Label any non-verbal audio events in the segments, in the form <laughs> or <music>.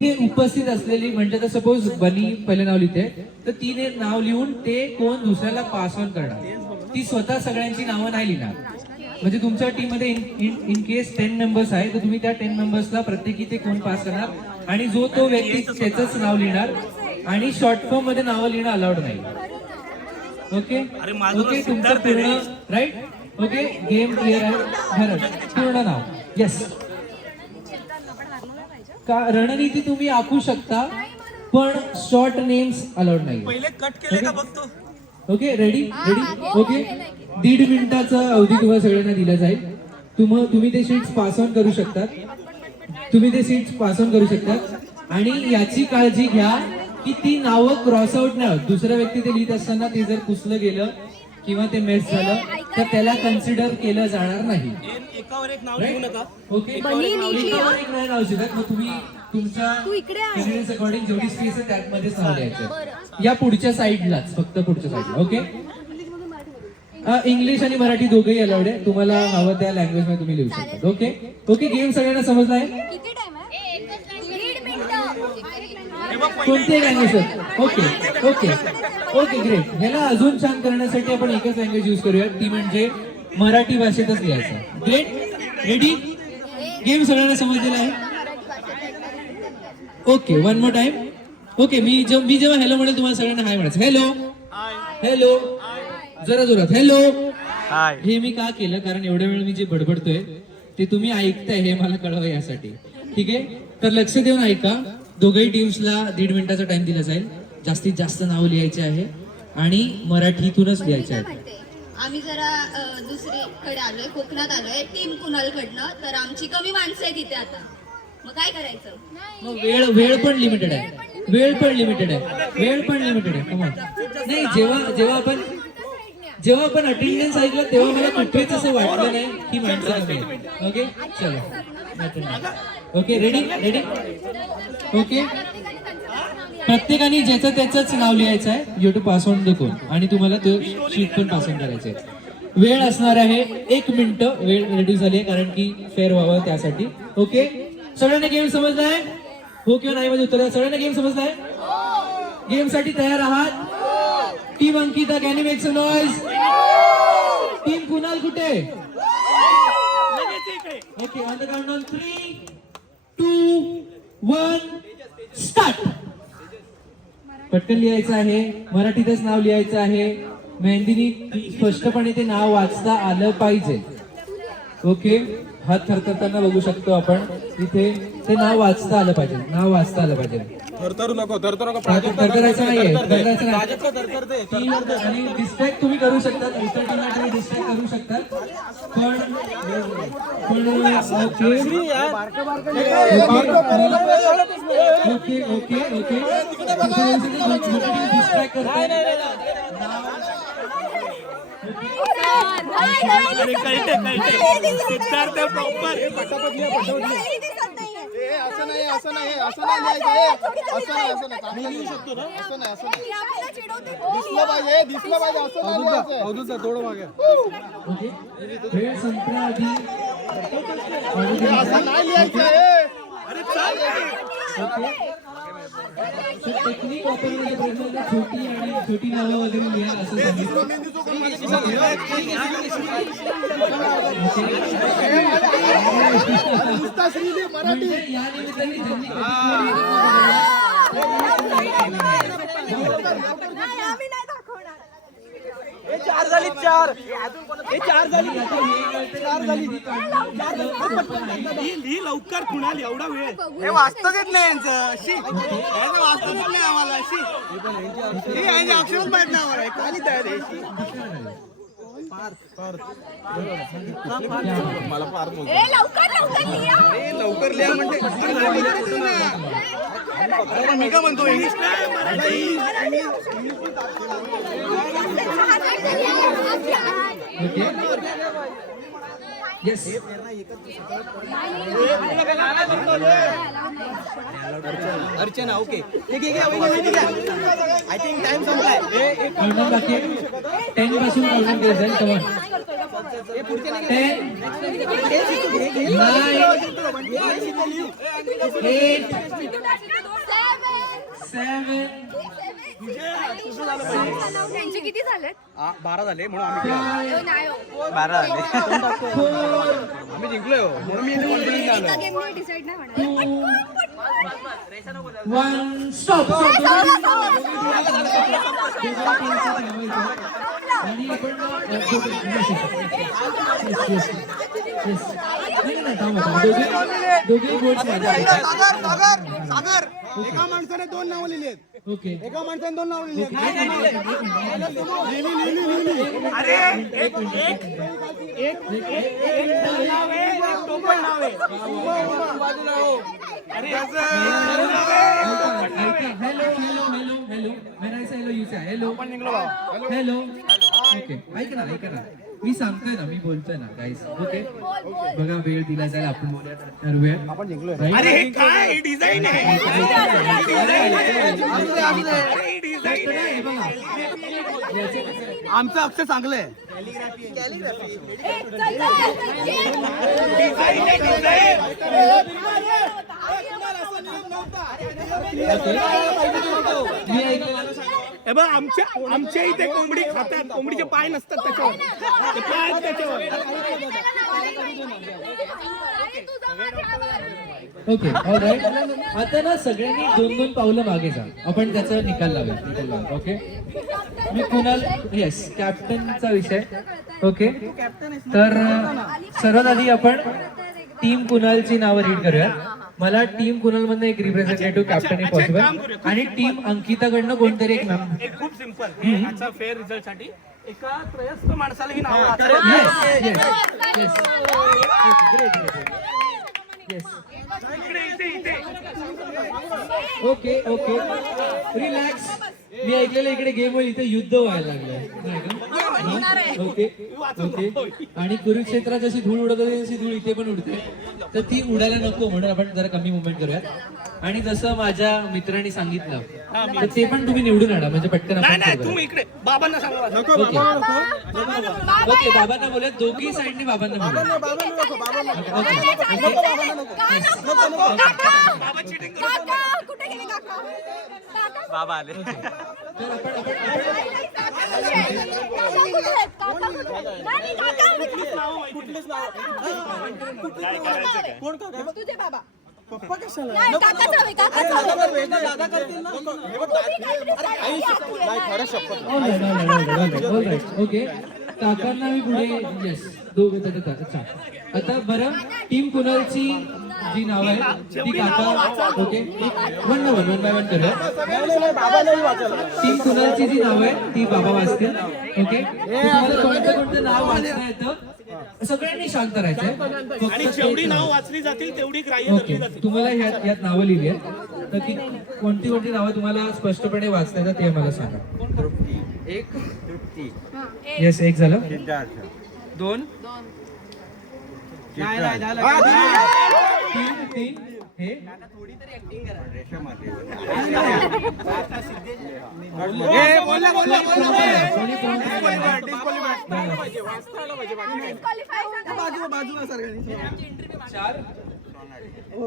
उपस्थित असलेली म्हणजे आता सपोज बनी पहिलं नाव लिहिते तर तिने नाव लिहून ते कोण दुसऱ्याला पास ऑन करणार? ती स्वतः सगळ्यांची नावं नाही लिहिणार. म्हणजे तुमच्या टीममध्ये इन केस टेन मेंबर्स आहे तर तुम्ही त्या टेन मेंबर्सला प्रत्येकी ते कोण पास करणार? आणि जो तो व्यक्ती त्याच नाव लिहिणार आणि शॉर्ट फॉर्ममध्ये नावं लिहिणं अलाउड नाही. ओके ओके तुमचं पूर्ण राईट ओके गेम क्लिअर आहे. पूर्ण नाव. येस का रणनीती तुम्ही आखू शकता पण शॉर्ट नेम्स अलाउड नाही पहिले कट केले का बघतो? ओके रेडी रेडी ओके दीड मिनिटाचा अवधी तुम्हाला सगळ्यांना दिला जाईल. तुम तुम्ही ते शीट्स पास ऑन करू शकतात. तुम्ही ते सीट्स पास ऑन करू शकतात. आणि याची काळजी घ्या की ती नावं क्रॉस आउट नाही होत. दुसरा व्यक्ती ते लिहित असताना ते जर पुसलं गेलं किंवा ते मेस झालं तर त्याला कन्सिडर केलं जाणार नाही. एक- एकावर एक नाव लिहू नका. ओके. एकावर एक नाही नाव शिकत मग तुम्ही तुमच्या अकॉर्डिंग जेवढी स्पेस आहे या पुढच्या साईडलाच फक्त पुढच्या साईडला ओके? इंग्लिश आणि मराठी दोघेही अलाउड आहे. तुम्हाला हवं त्या लँग्वेजमध्ये तुम्ही लिहू शकता. ओके? ओके गेम सगळ्यांना समजला आहे? किती टाइम आहे? दीड मिनिटं. कोणते language okay okay. Okay great ह्याला अजून छान करण्यासाठी आपण एकच लँग्वेज यूज करूया ती म्हणजे मराठी भाषेतच लिहायचं. ग्रेट रेडी गेम सगळ्यांना समजलेला आहे? Okay one more time okay मी जेव्हा मी जेव्हा हॅलो म्हणेल तुम्हाला सगळ्यांना हाय म्हणायचं. हॅलो हॅलो जरा जोरात. हॅलो हाय हे मी का केलं? कारण एवढ्या वेळ मी जे बडबडतोय ते तुम्ही ऐकताय हे मला कळवं यासाठी. ठीक आहे? तर लक्ष देऊन ऐका. दोघही टीम्सला दीड मिनिटाचा टाइम दिला जाईल. जास्तीत जास्त नाव लिहायचे आहे आणि मराठीतूनच लिहायचे आहे आम्ही जरा दुसरीकडे आलोय कोकणात आलोय. टीम कुणालकडनं तर आमची कमी माणसं आहे तिथे आता. मग काय करायचं? मग वेळ वेळ पण लिमिटेड आहे. वेळ पण लिमिटेड आहे. वेळ पण लिमिटेड आहे. नाही जेव्हा जेव्हा आपण जेव्हा आपण अटेंडन्स ऐकलं तेव्हा मला कुठेच असं वाटलं नाही की माणसं कमी. ओके चलो. ओके रेडी रेडी ओके प्रत्येकाने ज्याचं त्याचंच नाव लिहायचं आहे you to pass on the कोण आणि तुम्हाला तो शीट पण पास ऑन करायचं आहे वेळ असणार आहे एक मिनिट वेळ रेडी झाली आहे कारण की फेअर व्हावं त्यासाठी. ओके सगळ्यांना गेम समजलाय? हो किंवा नाही मध्ये उत्तर सगळ्यांना गेम समजलाय? गेमसाठी तयार आहात? टीम अंकिता कॅनी मेक्स नॉइज टीम कुणाल कुठे? Okay on the count on three two one start पटकन लिहायचं आहे मराठीतच नाव लिहायचं आहे. मेहंदीनी स्पष्टपणे ते नाव वाचता आलं पाहिजे. ओके? हात थरथरताना बघू शकतो आपण. इथे ते नाव वाचता आलं पाहिजे. नाव वाचता आलं पाहिजे. थरथरू नको थरथरू नको थरथरायचं नाहीये थरथरायचं नाही प्राजक्ता आणि डिस्ट्रॅक्ट तुम्ही करू शकता इतर टीमला तुम्ही डिस्ट्रॅक्ट करू शकता पण पण okay okay okay okay distract करताय अरे कळते कळते सिद्धार्थ प्रॉपर असं नाही असं नाही असं नाही लिहायचं हे. असं नाही असं नाही चांगलं लिहू शकतो ना असं नाही असं नाही दिसलं पाहिजे दिसलं पाहिजे असं नाही लिहायचं. थोडं मागे ओके वेळ संपण्याआधी असं नाही लिहायचं हे. केला. छोटी आणि छोटी नावं वगैरे लिहा असं सांगितलं या निमित्ताने झाली चार. हे चार झाली. चार झाली. ही लवकर कुणाल एवढा वेळ. हे वाचताच येत नाही यांचं. शी. यांचं वाचताच येत नाही आम्हाला. शी. हे यांचे अक्षरच माहीत नाही आम्हाला. खाली तयार आहे शी. लवकर लवकर लिहा. हे म्हणजे. मी काय म्हणतो इंग्लिश नाही Marathi. Okay. Yes Archana okay I think time संपलाय. एक काउंटडाऊन बाकी टेन पासून काउंटडाऊन केलं जाईल कमान टेन नाईन एट सेवन त्यांचे किती झालेत? आ, बारा झाले म्हणून आम्ही फाय नाही हो. बारा झाले. आम्ही जिंकलोय हो. म्हणून मी इथे कॉन्फिडन्स एका झालो गेमने डिसाईड नाही वन स्टॉप आणि आपण अ, छोटे- yes, yes, yes, yes, yes. नाही, नाही, दोघे-. सागर एका माणसाने दोन नावं लिहिली ओके एका माणसाने दोन नावं लिहिली. अरे एक एक hello hello hello hello hello hello hello okay ऐक ना ऐक ना मी सांगतोय ना मी बोलतोय ना गाईस ओके बघा वेळ दिला जाईल आपण ठरवूया आपण जिंकलोय अरे हे काय डिझाईन आहे आमचं अक्षर चांगलं आहे मी ऐकलं हे बघ आमच्या आमच्या इथे कोंबडी खातात. कोंबडीचे पाय नसतात त्याच्यावर. ते पाय आहेत त्याच्यावर. ओके ऑलराईट आता ना सगळ्यांनी दोन दोन पावलं मागे जा. आपण त्याचा निकाल लावूया. निकाल लावूया. ओके मी कुणाल येस कॅप्टनचा विषय. ओके तर अ, सर्वात आधी आपण टीम कुणालची नावं रीड करूया मला टीम कुणाल मधनं एक रिप्रेझेंटेटिव्ह कॅप्टन पॉसिबल आणि टीम अंकिताकडनं कोणतरी एक एक खूप सिंपल आजचा फेअर रिझल्टसाठी एका त्रयस्थ माणसाला ही नाव ओके ओके रिलॅक्स मी ऐकलेलं इकडे गेम होईल इथे युद्ध व्हायला नाही का? ओके. ओके. आणि कुरुक्षेत्रात जशी धूळ उडत होती तशी धूळ इथे पण उडते. तर ती उडायला नको म्हणून आपण जरा कमी मुवमेंट करूयात. आणि जसं माझ्या मित्रांनी सांगितलं तर ते पण तुम्ही निवडून आणा. म्हणजे पटकन आपण करूया. इकडे. बाबांना सांगा. ओके. ओके बाबांना बोलूया दोघी साईडनी बाबांना बोलूया काका? काका कुठे आहेत? नाही, काका तुझे बाबा alright. ओके काकांना मी पुढे येस दोघे आता बरं टीम कुणालची जी नाव आहे ती काका okay one by one one by one करूया. टीम कुणालची जी नाव आहे ती बाबा वाचतील. ओके? तुम्हाला कोणतं कोणतं नाव वाचता येतं? सगळ्यांनी शांत राहायचंय. फक्त आणि ते जेवढी नाव. नाव वाचली जातील तेवढी ग्राह्य धरली ओके. जातील. तुम्हाला ह्यात यात नावं लिहिली आहेत. तर ती कोणती कोणती नावं तुम्हाला स्पष्टपणे वाचता येतात ते मला सांगा. एक येस एक झालं. दोन. तीन तीन हे? ए, बोलला, बोलला, बोलला. कोणी कोण चार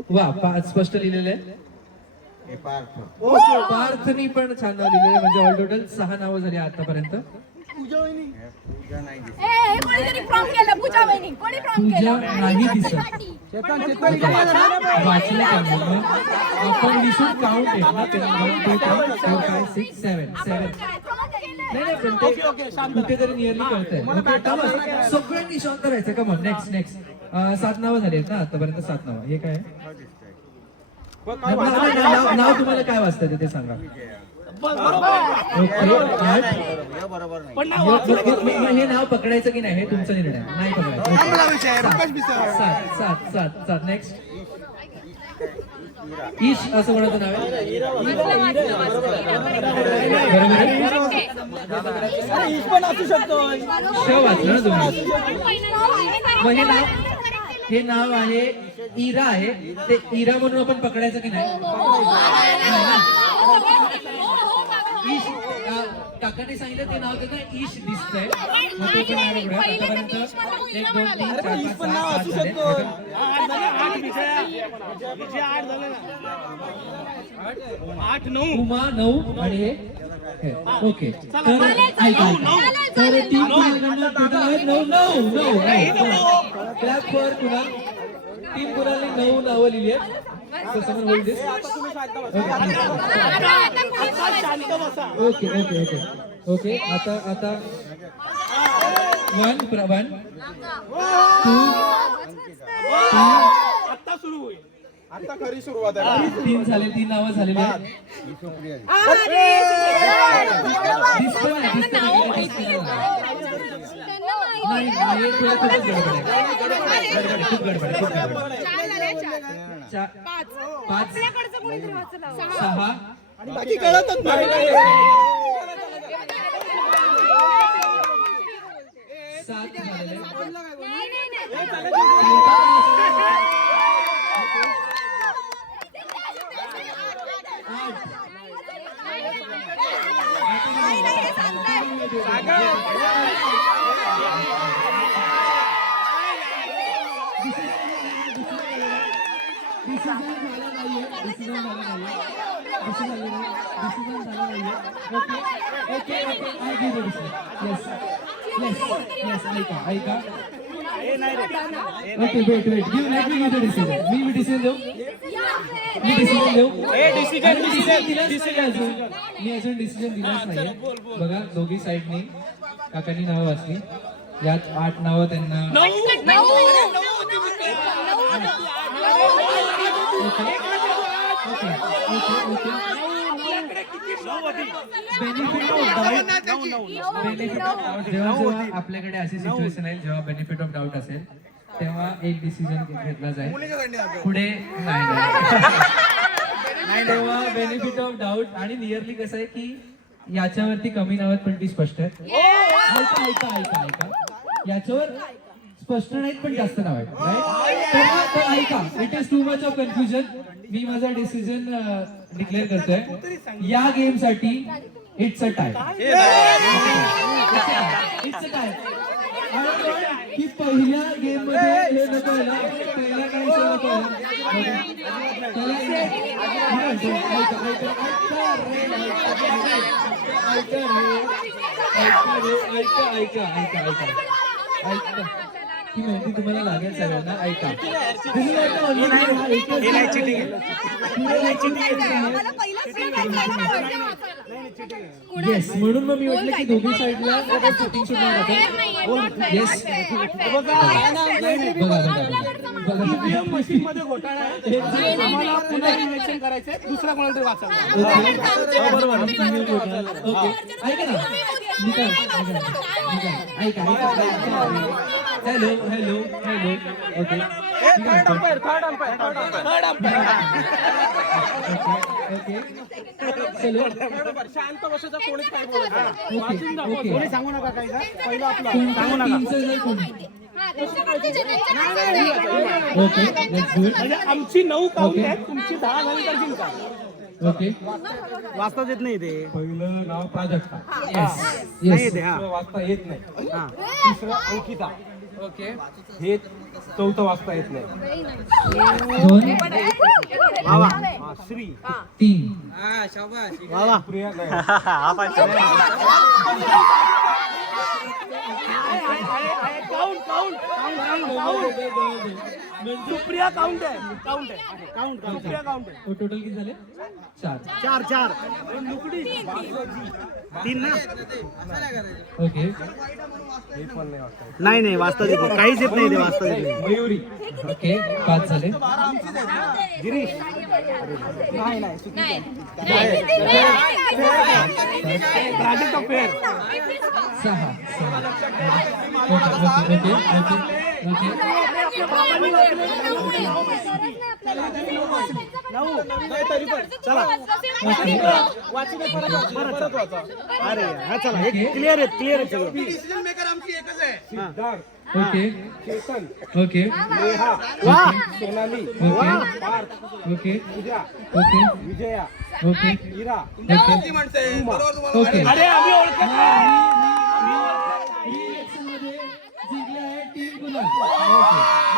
वा पाच स्पष्ट लिहिलेले आहे. पार्थनी पण छान नाव लिहिलेलं आहे. म्हणजे ऑल टोटल सहा नावं झाली आतापर्यंत. कोणीतरी फ्रॉम केलं पूजा वहिनी कोणी फ्रॉम पूजा केलं? नाही दिसत वाचलं का मग? आपण we should count six seven seven नाही नाही पण ते कुठेतरी नियरली कळतंय ओके थांबा. सगळ्यांनी शांत राहायचं का मग नेक्स्ट नेक्स्ट सात नावं झाली आहेत ना आतापर्यंत सात नावं. हे काय? आहे? नाव तुम्हाला काय वाचतं ते- ते सांगा. पण नाव हे नाव पकडायचं की नाही हे तुमचा निर्णय. नाही पकडायचं. सात सात सात सात. नेक्स्ट ईश असं कोणाचं नाव आहे. बरोबर आहे? श वाचलं ना तुम्ही? मग हे नाव हे नाव आहे इरा आहे. ते इरा म्हणून आपण पकडायचं की नाही? ईश अ, काकाने सांगितलं ते नाव त्याचं ईश दिसतंय. मग ते पण ऍड करूया आतापर्यंत एक दोन तीन चार पाच सहा सात झाले आठ विषय विजय आठ झाले ना? आठ नऊ. उमा नऊ आणि हे. हे. ओके. तर ऐका ऐका. तर टीम कुणालकडनं टोटल आहेत? नऊ नऊ नऊ कुणाल? टीम कुणालने नऊ नावं लिहिली आहेत. ओके ओके ओके ओके आता आता वन वन टू आता सुरू होईल. आता खरी सुरुवात आहे तीन झाले तीन नावं झालेली आहेत दिसतं नाही, दिसतं नाही, दिसतं नाही. नाही, नाही, थोडं खूपच गडबड आहे. गडबड आहे, खूप गडबड आहे, खूप गडबड आहे. चा- पाच सहा बाकी कळतच नाही सात झालेले झाला नाहीये डिसिजन झाला नाहीये डिसिजन झाला डिसिजन झाला नाहीये okay okay okay I give decision yes yes yes ऐका ऐका okay wait wait let me the decision मी मी डिसिजन देऊ मी डिसिजन देऊ ए डिसिजन डिसिजन अजून मी अजून डिसिजन दिलाच बघा दोघी साईडनी काकांनी नावं वाचली यात आठ नावं त्यांना आपल्याकडे अशी सिच्युएशन आहे जेव्हा बेनिफिट ऑफ डाऊट असेल तेव्हा एक डिसिजन घेतला जाईल पुढे नाही तेव्हा बेनिफिट ऑफ डाऊट आणि नियरली कसं आहे की याच्यावरती कमी नावात पण ती स्पष्ट आहे ऐका ऐका ऐका ऐका याच्यावर स्पष्ट नाहीत पण जास्त नाव आहेत तर ऐका it is too much of confusion मी माझा डिसिजन डिक्लेअर करतोय या गेमसाठी it's a tie it's a tie की पहिल्या गेममध्ये हे पहिल्या ऐका, ऐका, ऐका ऐका ऐका ऐका, ही माहिती तुम्हाला लागेल सगळ्यांना. ऐका. येस म्हणून मग मी म्हटलं की दोघी साईडला शूटिंग सुद्धा येस दुसरा कोणाला तरी ऐका ना. ऐका ऐका hello hello hello okay third umpire third umpire third umpire okay चलो शांत बसायचा कोणीच काय ओके कोणी सांगू नका काही का? पहिलं आपलं. कोणत्या टीमचं जर कोणी ओके. म्हणजे आमची नऊ काउंट तुमची दहा झाली तर जिंका. ओके. वाचताच येत नाही ते. पहिलं नाव प्राजक्ता. येस नाही येस हा. वाचता येत नाही. हा. तिसरं अंकिता. ओके. हे चौथं वाचता येत नाही. हा, श्री. तीन. प्रिया नाही count count count Supriya count आहे. काउंट आहे. काउंट काउंट सुप्रिया काउंट आहे. टोटल किती झाले? चार. चार चार. लुकडी. तीन ना ओके हे पण नाही येत नाही नाही वाचता नाही काहीच येत नाही ते वाचता येत नाही मयुरी. ओके पाच झाले. गिरीश. सहा ओके ओके ओके. अरे हा चला. हे क्लिअर आहे क्लिअर आहे सगळं. डिसिजन मेकर आमची एकच आहे. Siddharth. Okay. Chetan okay. Sonali okay. Okay. Pooja okay. Vijaya okay. Ira okay. Okay. अरे आम्ही ओळखत जिंकली आहे team Gulab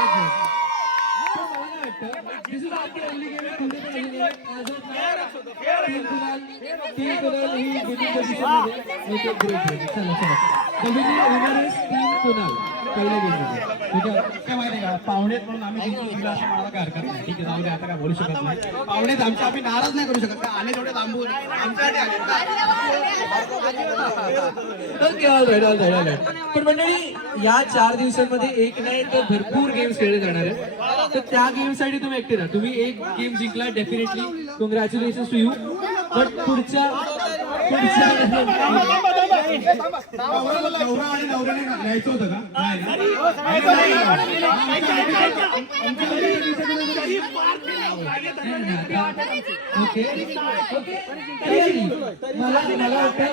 okay. This is गेले ठीक आहे? काय माहिती का? पाहुणेत म्हणून आम्ही जिंकून असं मला काय हरकत नाही. ठीक आहे जाऊ दे आता काय बोलू शकत नाही. पाहुणेत आमच्या आम्ही नाराज नाही करू शकत का? आले तेवढे लांबून आमच्यासाठी पण मंडळी या चार दिवसांमध्ये एक नाही तर भरपूर गेम्स खेळले जाणार आहेत. तर त्या गेमसाठी तुम्ही एकटे राहा. तुम्ही एक गेम जिंकला definitely congratulation to you but पुढच्या पुढच्या नवरा आणि नवऱ्याने न्यायचं होतं का ओके. मला मला वाटतं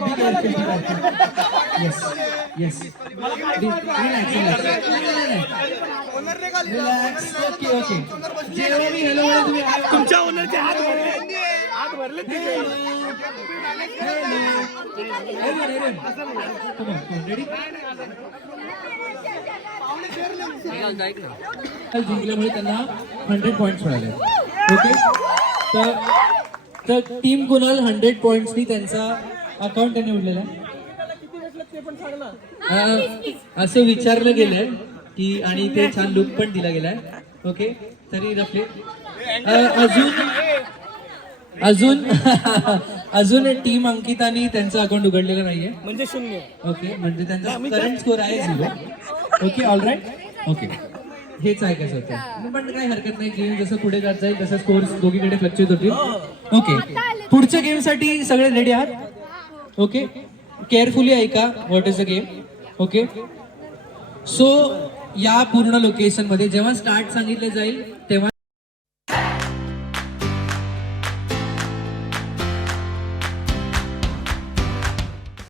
मला yes yes relax okay okay hello तुम्ही तुमच्या ओनरचे हात भरले जिंकल्यामुळे त्यांना हंड्रेड पॉइंट मिळाले. ओके तर तर टीम कुणाल हंड्रेड पॉइंट्सनी त्यांचा अकाउंट त्यांनी उडलेला आहे. अं, असं विचारलं गेलंय की आणि ते छान लुक पण दिला गेलाय. ओके तरी रफले अजून अजून <laughs> अजून टीम अंकितानी त्यांचं अकाउंट उघडलेलं नाहीये. म्हणजे शून्य. ओके म्हणजे त्यांचा करंट स्कोर आहे zero okay all right okay हेच आहे कसं होतं. पण काही हरकत नाही गेम जसं पुढे जात जाईल तसं स्कोर दोघीकडे फ्लक्च्युएट होतील. ओके पुढच्या गेमसाठी सगळे रेडी आहात? ओके केअरफुली ऐका what is the game okay so या पूर्ण लोकेशनमध्ये जेव्हा स्टार्ट सांगितलं जाईल